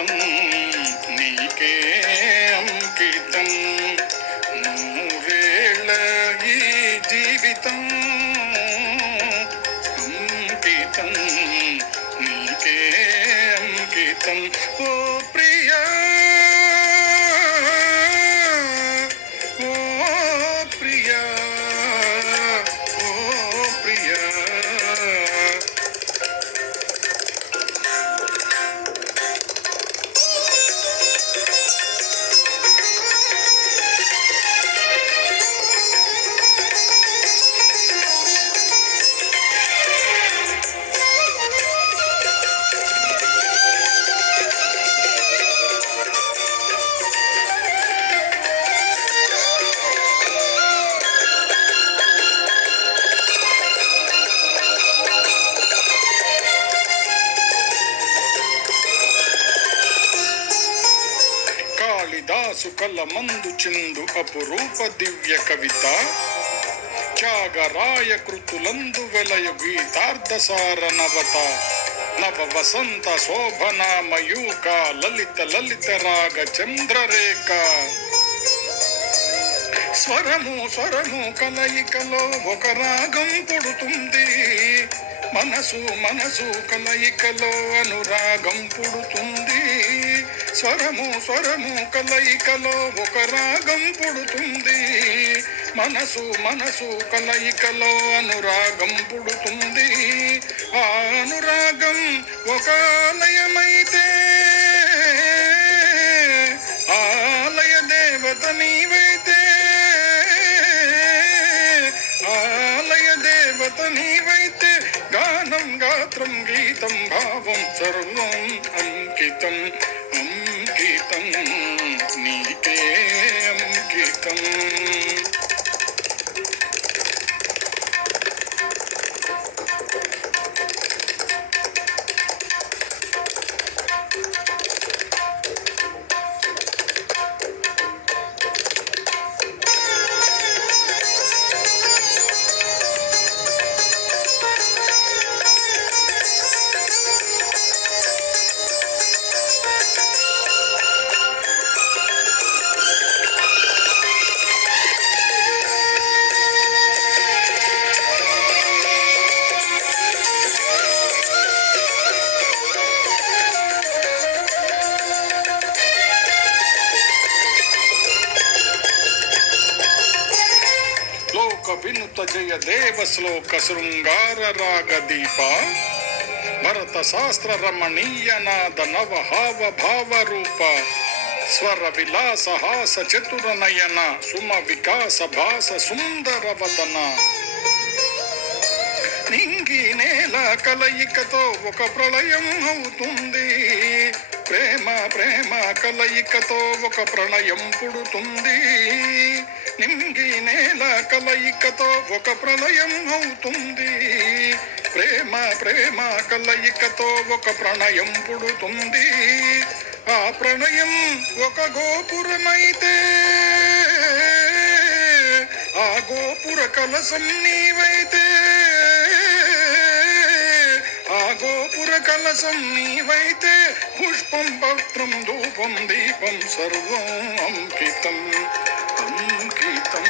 అంకితం నీకే అంకితం నూరేళ్ళ ఈ జీవితం అంకితం నీకే అంకితం ఓ ప్రియా ఓ ప్రియా ఓ ప్రియా. కాళిదాసు కల మందు చిందు అపురూప దివ్య కవిత త్యాగరాయ కృతులందు వెలయు గీతార్థసార నవత నవ వసంత శోభన మయూక లలిత లలిత రాగ చంద్రరేఖ స్వరము స్వరము కలయికలో ఒక రాగం పుడుతుంది మనసు మనసు కలయికలో అనురాగం పుడుతుంది స్వరము స్వరము కలయికలో ఒక రాగం పుడుతుంది మనసు మనసు కలయికలో అనురాగం పుడుతుంది ఆ అనురాగం ఒక ఆలయమైతే ఆలయ దేవత నీవైతే ఆలయ దేవత నీవైతే గానం గాత్రం గీతం భావం సర్వం అంకితం అంకితం నీకే అంకితం. వినుత జయ దేవ శ్లోక శృంగార రాగ దీప భరత శాస్త్ర రమణీయ నాద నవ హావ భావ రూప స్వర విలాస హాస చతుర నయన సుమ వికాస భాస సుందర వదన నింగి నేల కలయికతో ఒక ప్రళయం అవుతుంది ప్రేమ ప్రేమ కలయికతో ఒక ప్రణయం పుడుతుంది నింగి నేల కలయికతో ఒక ప్రళయం అవుతుంది ప్రేమ ప్రేమ కలయికతో ఒక ప్రణయం పుడుతుంది ఆ ప్రణయం ఒక గోపురమైతే ఆ గోపుర కలసం నీవైతే ఆ గోపుర కలసం నీవైతే పుష్పం పత్రం ధూపం దీపం సర్వం అంకితం అంకితం.